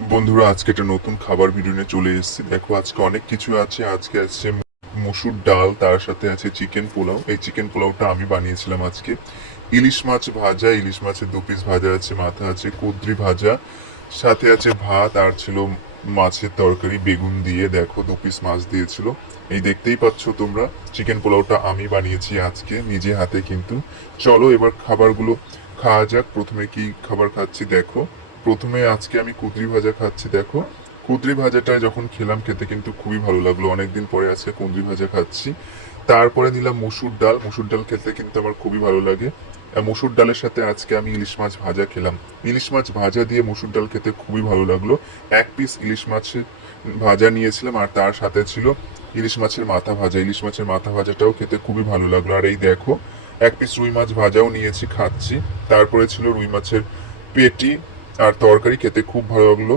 বন্ধুরা, আজকে একটা নতুন খাবার ভিডিও নিয়ে চলে এসেছি। দেখো, আজকে অনেক কিছু আছে। আজকে আছে মসুর ডাল, তার সাথে আছে চিকেন পোলাও। এই চিকেন পোলাওটা আমি বানিয়েছিলাম আজকে। ইলিশ মাছ ভাজা, ইলিশ মাছের দু পিস ভাজা আছে, মাথা আছে কুদ্রি ভাজা। সাথে আছে ভাত, আর ছিল মাছের তরকারি, বেগুন দিয়ে। দেখো, দু পিস মাছ দিয়েছিল। এই দেখতেই পাচ্ছ তোমরা চিকেন পোলাওটা আমি বানিয়েছি আজকে, নিজে হাতে কিন্তু। চলো, এবার খাবারগুলো খাওয়া যাক। প্রথমে কি খাবার খাচ্ছি, দেখো। প্রথমে আজকে আমি কুদরি ভাজা খাচ্ছি, দেখো। কুদরি ভাজাটা যখন খেলাম খেতে কিন্তু খুবই ভালো লাগল। অনেকদিন পরে আজকে কুদরি ভাজা খাচ্ছি। তারপরে নিলাম মসুর ডাল। মসুর ডাল খেতে কিন্তু আমার খুবই ভালো লাগে। মসুর ডালের সাথে আজকে আমি ইলিশ মাছ ভাজা খেলাম। ইলিশ মাছ ভাজা দিয়ে মসুর ডাল খেতে খুবই ভালো লাগল। এক পিস ইলিশ মাছের ভাজা নিয়েছিলাম আর তার সাথে ছিল ইলিশ মাছের মাথা ভাজা। ইলিশ মাছের মাথা ভাজাটাও খেতে খুবই ভালো লাগল। আর এই দেখো, এক পিস রুই মাছ ভাজাও নিয়েছি, খাচ্ছি। তারপরে ছিল রুই মাছের পেটি। আর তরকারি খেতে খুব ভালো লাগল।